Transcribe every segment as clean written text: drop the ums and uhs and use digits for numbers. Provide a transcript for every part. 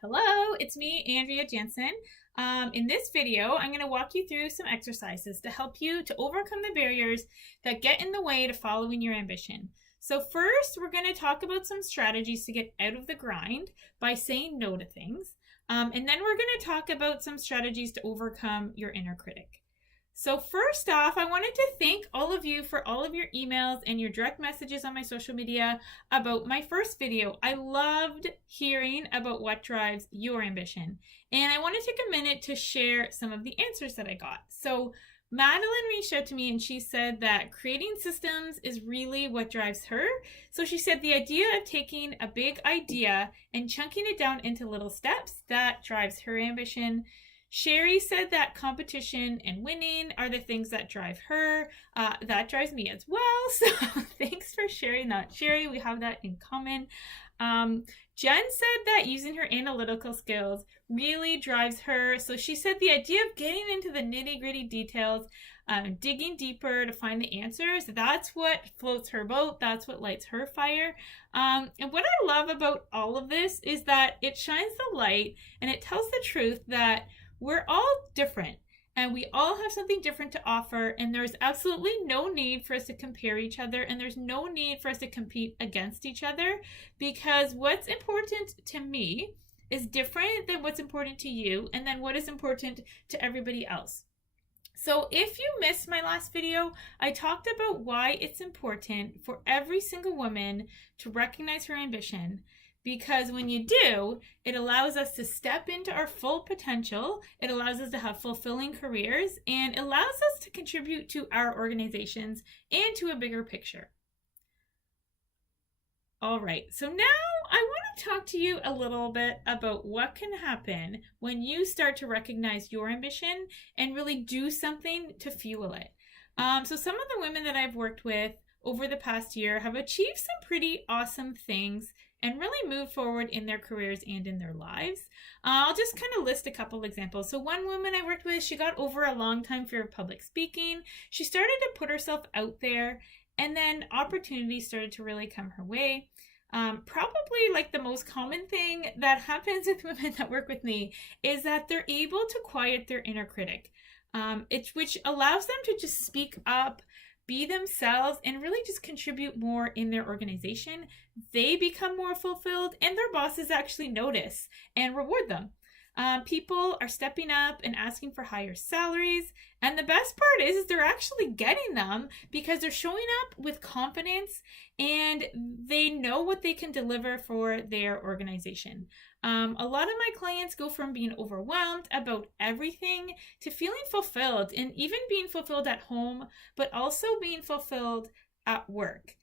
Hello, it's me, Andrea Jensen. In this video, I'm going to walk you through some exercises to help you to overcome the barriers that get in the way to following your ambition. So first, we're going to talk about some strategies to get out of the grind by saying no to things. And then we're going to talk about some strategies to overcome your inner critic. So first off, I wanted to thank all of you for all of your emails and your direct messages on my social media about my first video. I loved hearing about what drives your ambition. And I want to take a minute to share some of the answers that I got. So Madeline reached out to me and she said that creating systems is really what drives her. So she said the idea of taking a big idea and chunking it down into little steps, that drives her ambition. Sherry said that competition and winning are the things that drive her. That drives me as well. So thanks for sharing that, Sherry. We have that in common. Jen said that using her analytical skills really drives her. So she said the idea of getting into the nitty-gritty details, digging deeper to find the answers, that's what floats her boat. That's what lights her fire. And what I love about all of this is that it shines the light and it tells the truth that we're all different and we all have something different to offer, and there's absolutely no need for us to compare each other, and there's no need for us to compete against each other, because what's important to me is different than what's important to you, and then what is important to everybody else. So if you missed my last video, I talked about why it's important for every single woman to recognize her ambition. Because when you do, it allows us to step into our full potential, it allows us to have fulfilling careers, and it allows us to contribute to our organizations and to a bigger picture. All right, so now I want to talk to you a little bit about what can happen when you start to recognize your ambition and really do something to fuel it. So some of the women that I've worked with over the past year have achieved some pretty awesome things and really move forward in their careers and in their lives. I'll just kind of list a couple examples. So one woman I worked with, she got over a long time fear of public speaking. She started to put herself out there, and then opportunities started to really come her way. Probably like the most common thing that happens with women that work with me is that they're able to quiet their inner critic, which allows them to just speak up, be themselves, and really just contribute more in their organization. They become more fulfilled, and their bosses actually notice and reward them. People are stepping up and asking for higher salaries, and the best part is they're actually getting them because they're showing up with confidence and they know what they can deliver for their organization. A lot of my clients go from being overwhelmed about everything to feeling fulfilled, and even being fulfilled at home, but also being fulfilled at work.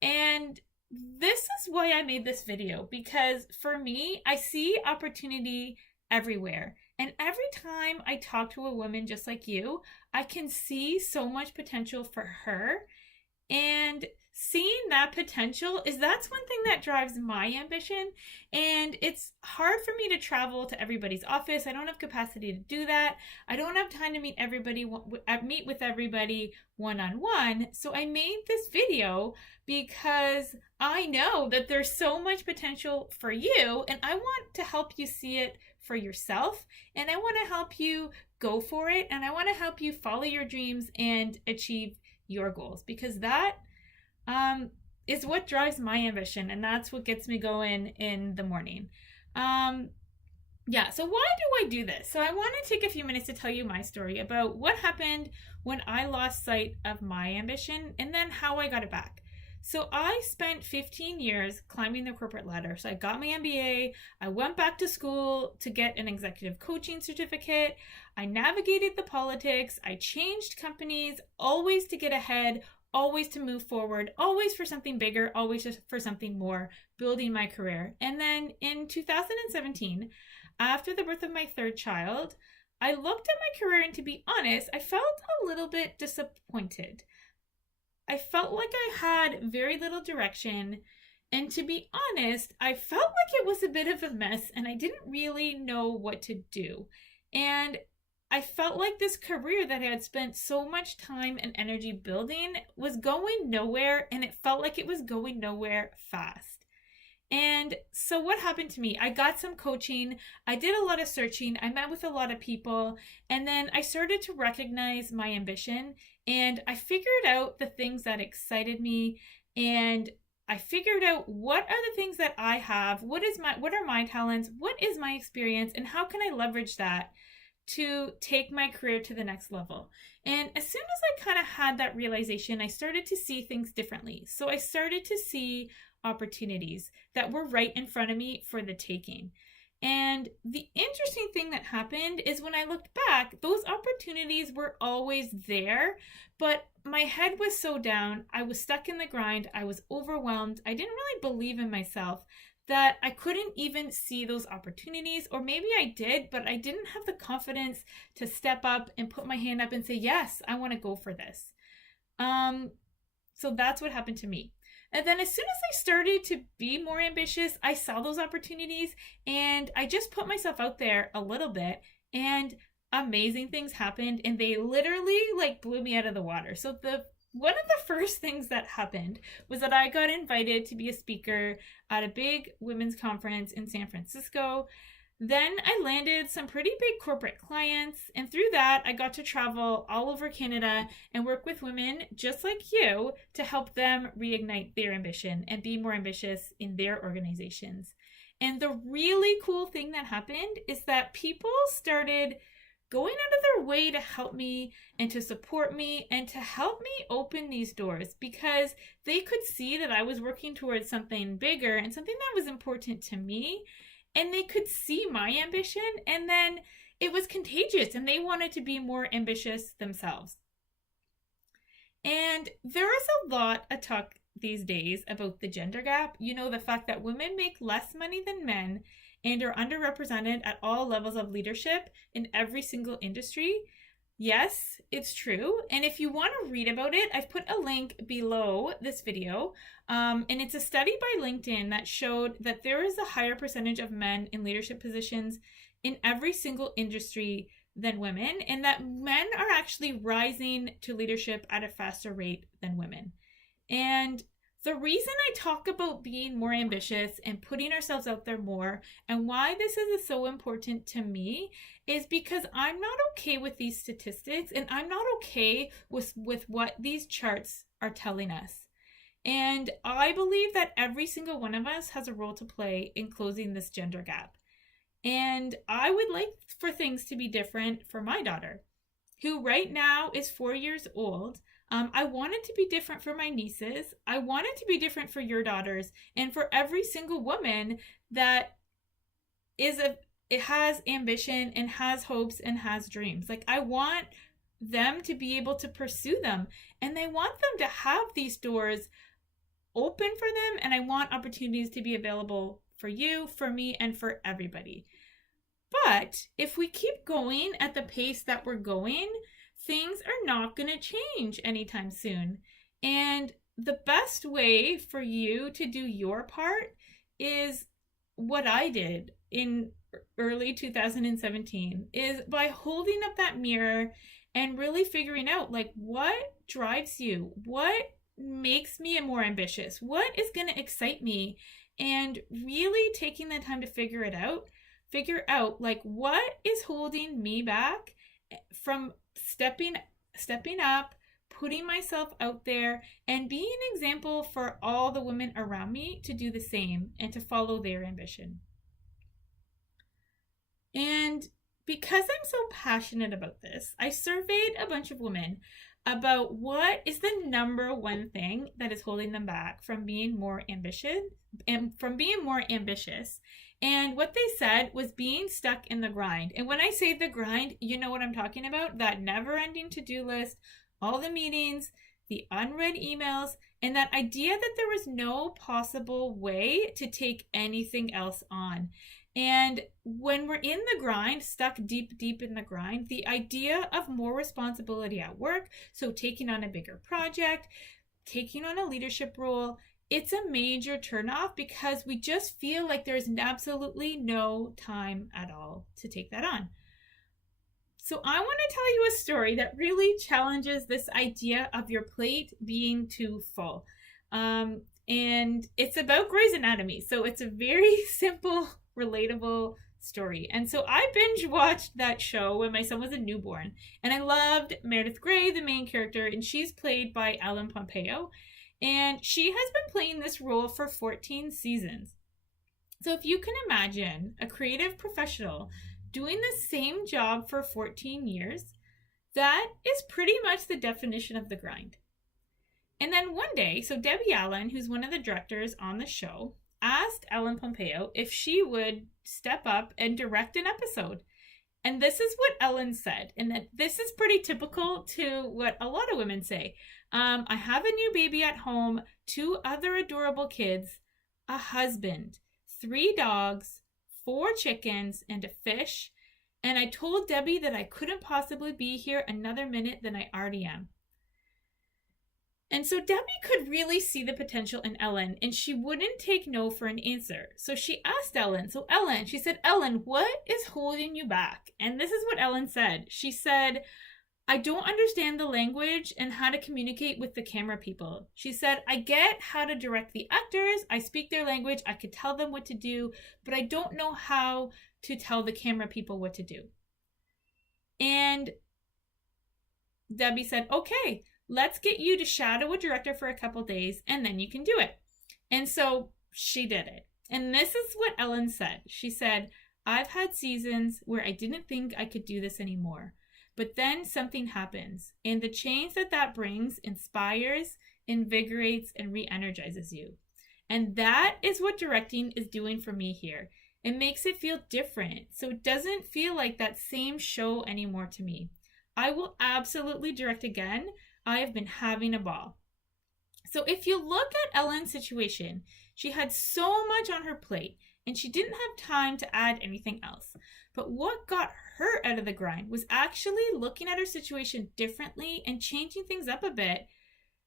And this is why I made this video, because for me, I see opportunity everywhere. And every time I talk to a woman just like you, I can see so much potential for her. And seeing that potential that's one thing that drives my ambition. And it's hard for me to travel to everybody's office. I don't have capacity to do that. I don't have time to meet with everybody one-on-one. So I made this video because I know that there's so much potential for you, and I want to help you see it for yourself, and I want to help you go for it, and I want to help you follow your dreams and achieve your goals, because that is what drives my ambition, and that's what gets me going in the morning. So why do I do this? So I want to take a few minutes to tell you my story about what happened when I lost sight of my ambition, and then how I got it back. So I spent 15 years climbing the corporate ladder. So I got my MBA, I went back to school to get an executive coaching certificate, I navigated the politics, I changed companies, always to get ahead, always to move forward, always for something bigger, always just for something more, building my career. And then in 2017, after the birth of my third child, I looked at my career, and to be honest, I felt a little bit disappointed. I felt like I had very little direction, and to be honest, I felt like it was a bit of a mess and I didn't really know what to do. And I felt like this career that I had spent so much time and energy building was going nowhere, and it felt like it was going nowhere fast. And so what happened to me? I got some coaching, I did a lot of searching, I met with a lot of people, and then I started to recognize my ambition, and I figured out the things that excited me, and I figured out what are the things that I have, what are my talents, what is my experience, and how can I leverage that to take my career to the next level. And as soon as I kind of had that realization, I started to see things differently. So I started to see opportunities that were right in front of me for the taking. And the interesting thing that happened is when I looked back, those opportunities were always there, but my head was so down. I was stuck in the grind. I was overwhelmed. I didn't really believe in myself that I couldn't even see those opportunities, or maybe I did, but I didn't have the confidence to step up and put my hand up and say, yes, I want to go for this. So that's what happened to me. And then as soon as I started to be more ambitious, I saw those opportunities and I just put myself out there a little bit, and amazing things happened, and they literally like blew me out of the water. So one of the first things that happened was that I got invited to be a speaker at a big women's conference in San Francisco. Then I landed some pretty big corporate clients, and through that, I got to travel all over Canada and work with women just like you to help them reignite their ambition and be more ambitious in their organizations. And the really cool thing that happened is that people started going out of their way to help me and to support me and to help me open these doors, because they could see that I was working towards something bigger and something that was important to me, and they could see my ambition, and then it was contagious and they wanted to be more ambitious themselves. And there is a lot of talk these days about the gender gap. You know, the fact that women make less money than men and are underrepresented at all levels of leadership in every single industry. Yes, it's true. And if you want to read about it, I've put a link below this video. And it's a study by LinkedIn that showed that there is a higher percentage of men in leadership positions in every single industry than women, and that men are actually rising to leadership at a faster rate than women. And the reason I talk about being more ambitious and putting ourselves out there more, and why this is so important to me, is because I'm not okay with these statistics, and I'm not okay with what these charts are telling us. And I believe that every single one of us has a role to play in closing this gender gap. And I would like for things to be different for my daughter, who right now is 4 years old. I want it to be different for my nieces. I want it to be different for your daughters, and for every single woman that it has ambition and has hopes and has dreams. Like, I want them to be able to pursue them, and I want them to have these doors open for them, and I want opportunities to be available for you, for me, and for everybody. But if we keep going at the pace that we're going, things are not going to change anytime soon. And the best way for you to do your part is what I did in early 2017, is by holding up that mirror and really figuring out, like, what drives you? What makes me more ambitious? What is going to excite me? And really taking the time to figure out like, what is holding me back from stepping up, putting myself out there, and being an example for all the women around me to do the same and to follow their ambition. And because I'm so passionate about this, I surveyed a bunch of women about what is the number one thing that is holding them back from being more ambitious. And what they said was being stuck in the grind. And when I say the grind, you know what I'm talking about. That never-ending to-do list, all the meetings, the unread emails, and that idea that there was no possible way to take anything else on. And when we're in the grind, stuck deep in the grind, the idea of more responsibility at work, so taking on a bigger project, taking on a leadership role, it's a major turnoff, because we just feel like there's absolutely no time at all to take that on. So I want to tell you a story that really challenges this idea of your plate being too full. And and it's about Grey's Anatomy. So it's a very simple, relatable story. And so I binge watched that show when my son was a newborn, and I loved Meredith Grey, the main character, and she's played by Ellen Pompeo, and she has been playing this role for 14 seasons. So if you can imagine a creative professional doing the same job for 14 years, that is pretty much the definition of the grind. And then one day, so Debbie Allen, who's one of the directors on the show, asked Ellen Pompeo if she would step up and direct an episode. And this is what Ellen said, and that this is pretty typical to what a lot of women say. I have a new baby at home, 2 other adorable kids, a husband, 3 dogs, 4 chickens, and a fish. And I told Debbie that I couldn't possibly be here another minute than I already am. And so Debbie could really see the potential in Ellen, and she wouldn't take no for an answer. So she asked Ellen, she said, Ellen, what is holding you back? And this is what Ellen said. She said, I don't understand the language and how to communicate with the camera people. She said, I get how to direct the actors. I speak their language. I could tell them what to do, but I don't know how to tell the camera people what to do. And Debbie said, okay, let's get you to shadow a director for a couple days and then you can do it. And so she did it. And this is what Ellen said. She said, I've had seasons where I didn't think I could do this anymore. But then something happens, and the change that brings inspires, invigorates, and re-energizes you. And that is what directing is doing for me here. It makes it feel different, so it doesn't feel like that same show anymore to me. I will absolutely direct again. I have been having a ball. So if you look at Ellen's situation, she had so much on her plate, and she didn't have time to add anything else. But what got her out of the grind was actually looking at her situation differently and changing things up a bit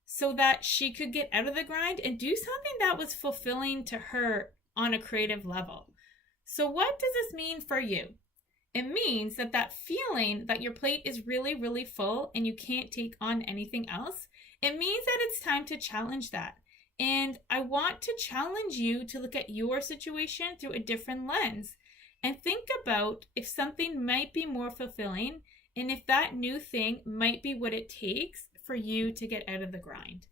so that she could get out of the grind and do something that was fulfilling to her on a creative level. So what does this mean for you? It means that feeling that your plate is really, really full and you can't take on anything else, it means that it's time to challenge that. And I want to challenge you to look at your situation through a different lens and think about if something might be more fulfilling and if that new thing might be what it takes for you to get out of the grind.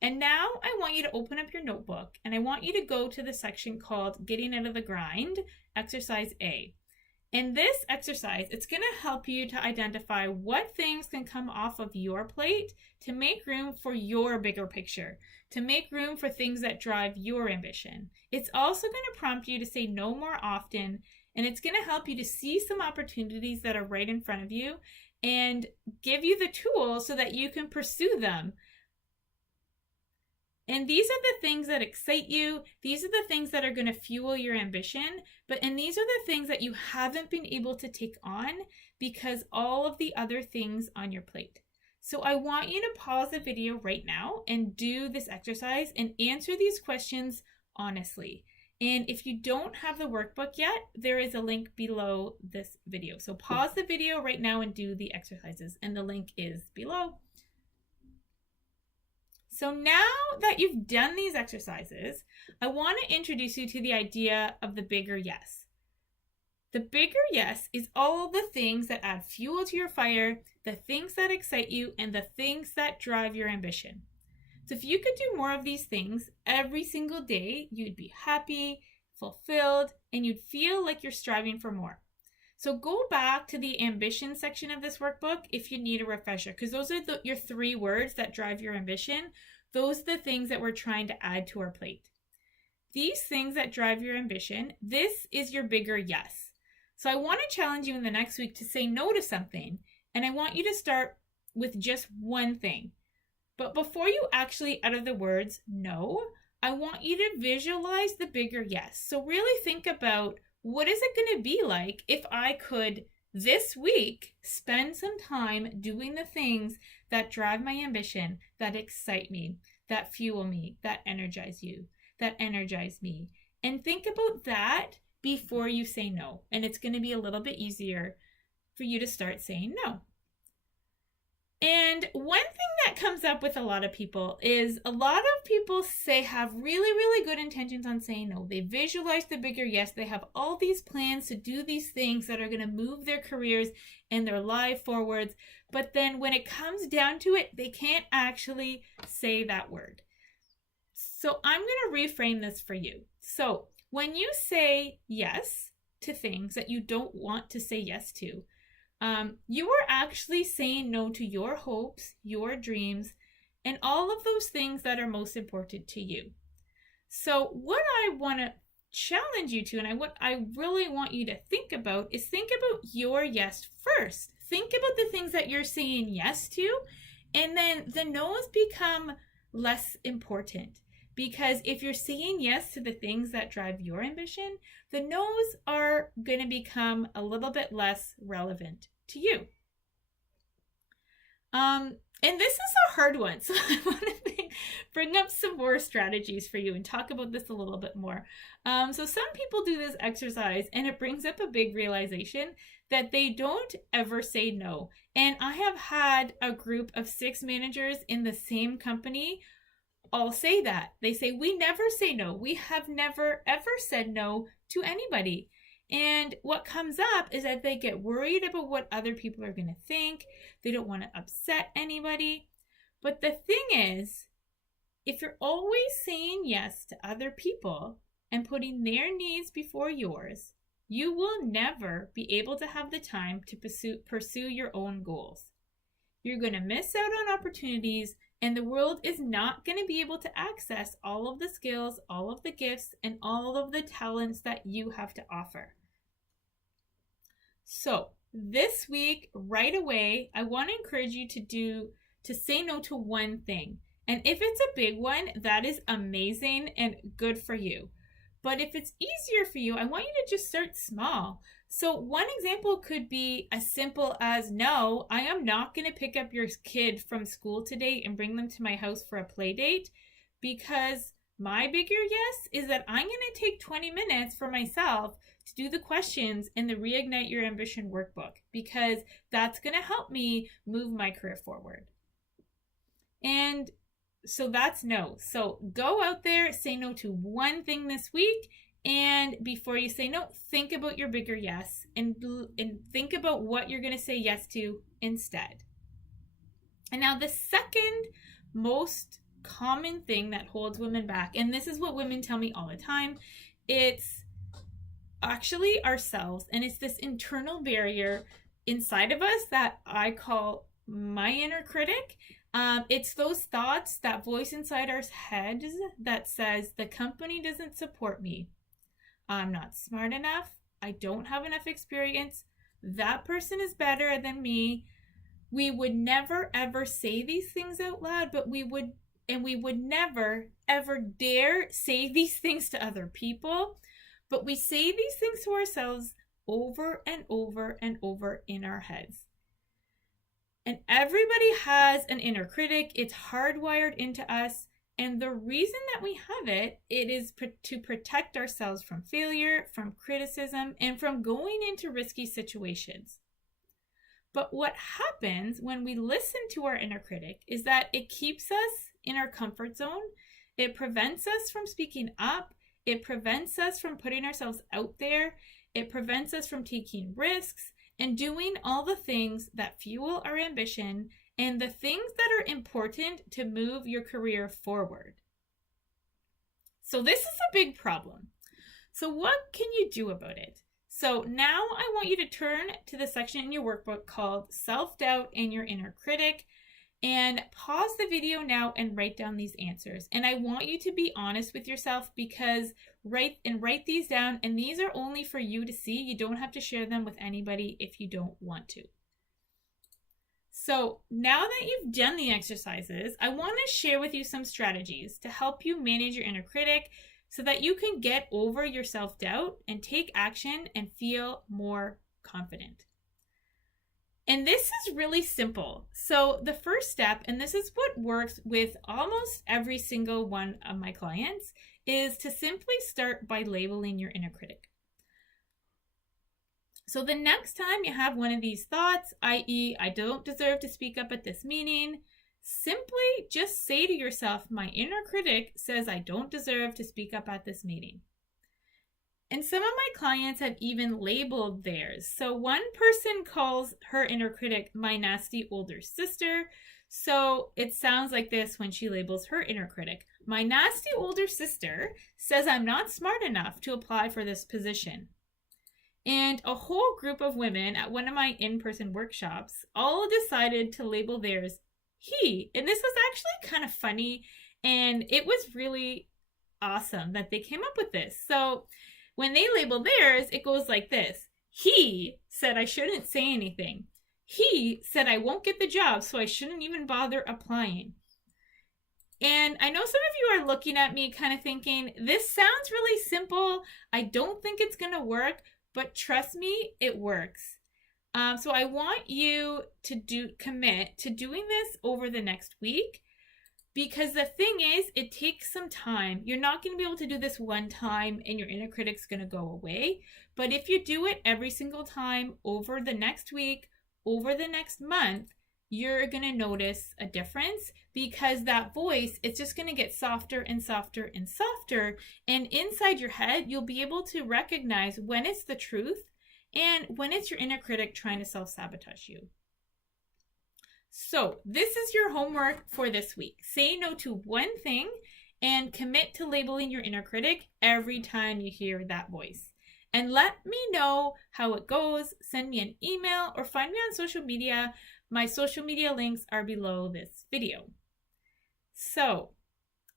And now I want you to open up your notebook and I want you to go to the section called Getting Out of the Grind, Exercise A. In this exercise, it's going to help you to identify what things can come off of your plate to make room for your bigger picture, to make room for things that drive your ambition. It's also going to prompt you to say no more often, and it's going to help you to see some opportunities that are right in front of you and give you the tools so that you can pursue them. And these are the things that excite you. These are the things that are going to fuel your ambition. And these are the things that you haven't been able to take on because all of the other things on your plate. So I want you to pause the video right now and do this exercise and answer these questions honestly. And if you don't have the workbook yet, there is a link below this video. So pause the video right now and do the exercises, and the link is below. So now that you've done these exercises, I want to introduce you to the idea of the bigger yes. The bigger yes is all the things that add fuel to your fire, the things that excite you, and the things that drive your ambition. So if you could do more of these things every single day, you'd be happy, fulfilled, and you'd feel like you're striving for more. So go back to the ambition section of this workbook if you need a refresher, because those are your 3 words that drive your ambition. Those are the things that we're trying to add to our plate. These things that drive your ambition, this is your bigger yes. So I want to challenge you in the next week to say no to something, and I want you to start with just one thing. But before you actually utter the words no, I want you to visualize the bigger yes. So really think about, what is it going to be like if I could this week spend some time doing the things that drive my ambition, that excite me, that fuel me, that energize me. And think about that before you say no. And it's going to be a little bit easier for you to start saying no. And one thing that comes up with a lot of people is a lot of people have really, really good intentions on saying no. They visualize the bigger yes. They have all these plans to do these things that are going to move their careers and their life forwards. But then when it comes down to it, they can't actually say that word. So I'm going to reframe this for you. So when you say yes to things that you don't want to say yes to, you are actually saying no to your hopes, your dreams, and all of those things that are most important to you. So what I want to challenge you to, and what I really want you to think about, is think about your yes first. Think about the things that you're saying yes to, and then the no's become less important. Because if you're saying yes to the things that drive your ambition, the no's are going to become a little bit less relevant to you. And this is a hard one, so I want to bring up some more strategies for you and talk about this a little bit more. So some people do this exercise and it brings up a big realization that they don't ever say no. And I have had a group of 6 managers in the same company all say that. They say, we never say no. We have never ever said no to anybody. And what comes up is that they get worried about what other people are going to think. They don't want to upset anybody. But the thing is, if you're always saying yes to other people and putting their needs before yours, you will never be able to have the time to pursue your own goals. You're going to miss out on opportunities, and the world is not going to be able to access all of the skills, all of the gifts, and all of the talents that you have to offer. So this week, right away, I want to encourage you to say no to one thing. And if it's a big one, that is amazing and good for you. But if it's easier for you, I want you to just start small. So one example could be as simple as, no, I am not going to pick up your kid from school today and bring them to my house for a play date, because my bigger yes is that I'm going to take 20 minutes for myself to do the questions in the Reignite Your Ambition workbook, because that's going to help me move my career forward. And so that's no. So go out there, say no to one thing this week. And before you say no, think about your bigger yes and think about what you're going to say yes to instead. And now the second most common thing that holds women back, and this is what women tell me all the time, it's actually ourselves. And it's this internal barrier inside of us that I call my inner critic. It's those thoughts, that voice inside our heads that says the company doesn't support me. I'm not smart enough. I don't have enough experience. That person is better than me. We would never ever say these things out loud, but we would never ever dare say these things to other people. But we say these things to ourselves over and over and over in our heads. And everybody has an inner critic. It's hardwired into us. And the reason that we have it is to protect ourselves from failure, from criticism, and from going into risky situations. But what happens when we listen to our inner critic is that it keeps us in our comfort zone. It prevents us from speaking up. It prevents us from putting ourselves out there. It prevents us from taking risks and doing all the things that fuel our ambition and the things that are important to move your career forward. So this is a big problem. So what can you do about it? So now I want you to turn to the section in your workbook called Self-Doubt and Your Inner Critic, and pause the video now and write down these answers. And I want you to be honest with yourself, because write these down, and these are only for you to see. You don't have to share them with anybody if you don't want to. So now that you've done the exercises, I want to share with you some strategies to help you manage your inner critic so that you can get over your self-doubt and take action and feel more confident. And this is really simple. So the first step, and this is what works with almost every single one of my clients, is to simply start by labeling your inner critic. So the next time you have one of these thoughts, i.e., I don't deserve to speak up at this meeting, simply just say to yourself, my inner critic says I don't deserve to speak up at this meeting. And some of my clients have even labeled theirs. So one person calls her inner critic my nasty older sister. So it sounds like this when she labels her inner critic. My nasty older sister says I'm not smart enough to apply for this position. And a whole group of women at one of my in-person workshops all decided to label theirs he. And this was actually kind of funny, and it was really awesome that they came up with this. So when they label theirs, it goes like this. He said I shouldn't say anything. He said I won't get the job, so I shouldn't even bother applying. And I know some of you are looking at me kind of thinking, this sounds really simple. I don't think it's going to work, but trust me, it works. So I want you to commit to doing this over the next week. Because the thing is, it takes some time. You're not going to be able to do this one time and your inner critic's going to go away. But if you do it every single time over the next week, over the next month, you're going to notice a difference, because that voice, it's just going to get softer and softer and softer. And inside your head, you'll be able to recognize when it's the truth and when it's your inner critic trying to self-sabotage you. So this is your homework for this week. Say no to one thing and commit to labeling your inner critic every time you hear that voice. And let me know how it goes. Send me an email or find me on social media. My social media links are below this video. So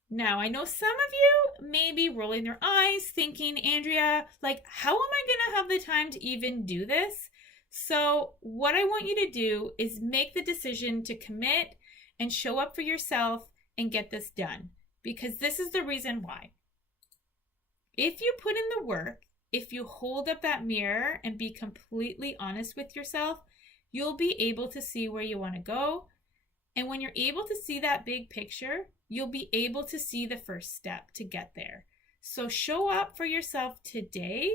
now I know some of you may be rolling their eyes thinking, Andrea, like, how am I going to have the time to even do this? So what I want you to do is make the decision to commit and show up for yourself and get this done, because this is the reason why. If you put in the work, if you hold up that mirror and be completely honest with yourself, you'll be able to see where you want to go. And when you're able to see that big picture, you'll be able to see the first step to get there. So show up for yourself today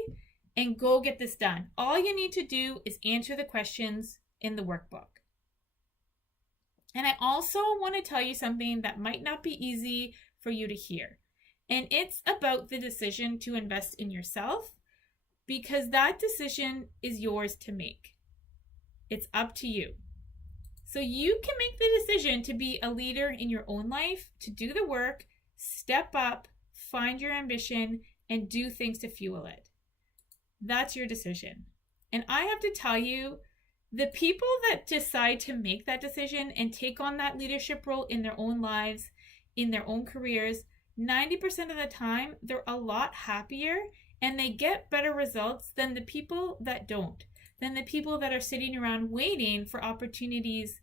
and go get this done. All you need to do is answer the questions in the workbook. And I also want to tell you something that might not be easy for you to hear. And it's about the decision to invest in yourself, because that decision is yours to make. It's up to you. So you can make the decision to be a leader in your own life, to do the work, step up, find your ambition, and do things to fuel it. That's your decision. And I have to tell you, the people that decide to make that decision and take on that leadership role in their own lives, in their own careers, 90% of the time, they're a lot happier and they get better results than the people that don't, than the people that are sitting around waiting for opportunities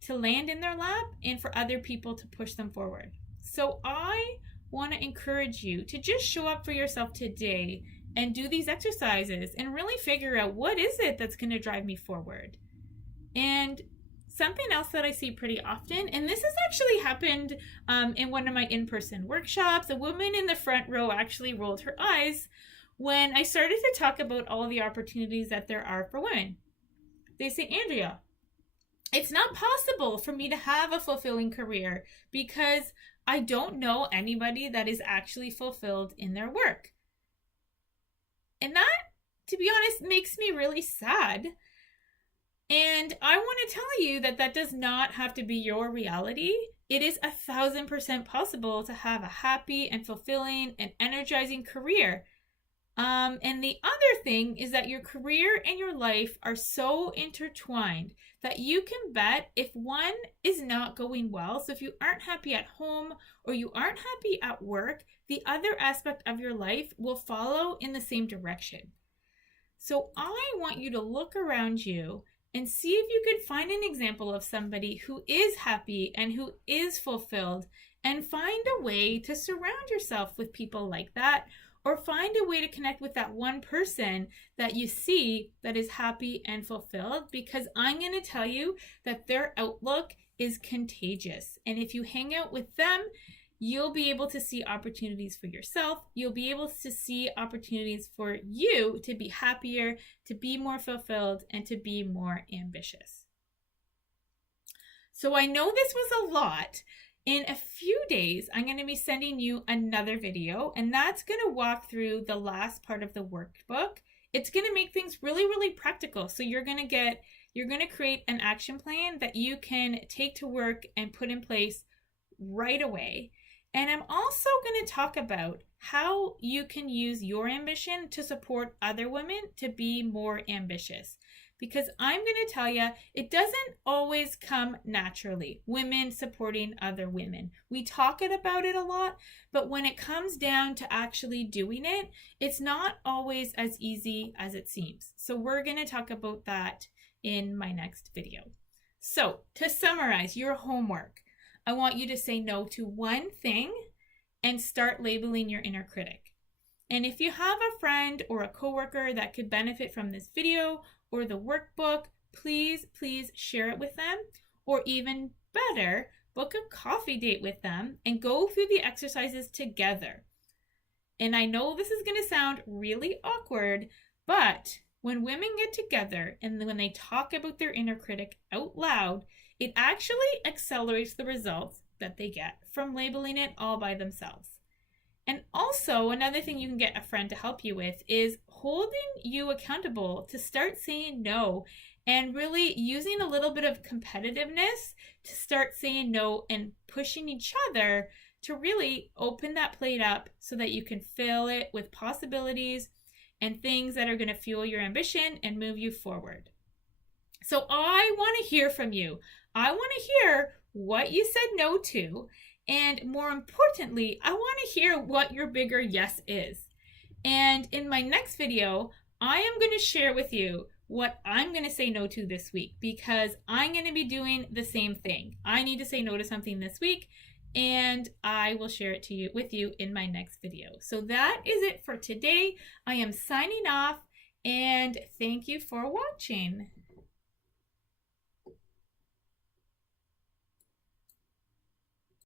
to land in their lap and for other people to push them forward. So I want to encourage you to just show up for yourself today and do these exercises and really figure out, what is it that's going to drive me forward? And something else that I see pretty often, and this has actually happened in one of my in-person workshops, a woman in the front row actually rolled her eyes when I started to talk about all the opportunities that there are for women. They say, Andrea, it's not possible for me to have a fulfilling career because I don't know anybody that is actually fulfilled in their work. And that, to be honest, makes me really sad. And I want to tell you that that does not have to be your reality. It is 1,000% possible to have a happy and fulfilling and energizing career. And the other thing is that your career and your life are so intertwined that you can bet if one is not going well, so if you aren't happy at home or you aren't happy at work, the other aspect of your life will follow in the same direction. So I want you to look around you and see if you could find an example of somebody who is happy and who is fulfilled, and find a way to surround yourself with people like that, or find a way to connect with that one person that you see that is happy and fulfilled, because I'm going to tell you that their outlook is contagious. And if you hang out with them, you'll be able to see opportunities for yourself. You'll be able to see opportunities for you to be happier, to be more fulfilled, and to be more ambitious. So I know this was a lot. In a few days, I'm going to be sending you another video, and that's going to walk through the last part of the workbook. It's going to make things really, really practical. So you're going to create an action plan that you can take to work and put in place right away. And I'm also going to talk about how you can use your ambition to support other women to be more ambitious. Because I'm going to tell you, it doesn't always come naturally, women supporting other women. We talk about it a lot, but when it comes down to actually doing it, it's not always as easy as it seems. So we're going to talk about that in my next video. So to summarize your homework, I want you to say no to one thing and start labeling your inner critic. And if you have a friend or a coworker that could benefit from this video or the workbook, please share it with them. Or even better, book a coffee date with them and go through the exercises together. And I know this is going to sound really awkward, but when women get together and when they talk about their inner critic out loud, it actually accelerates the results that they get from labeling it all by themselves. And also, another thing you can get a friend to help you with is holding you accountable to start saying no and really using a little bit of competitiveness to start saying no and pushing each other to really open that plate up so that you can fill it with possibilities and things that are going to fuel your ambition and move you forward. So I want to hear from you. I want to hear what you said no to. And more importantly, I want to hear what your bigger yes is. And in my next video, I am going to share with you what I'm going to say no to this week, because I'm going to be doing the same thing. I need to say no to something this week, and I will share it with you in my next video. So that is it for today. I am signing off, and thank you for watching.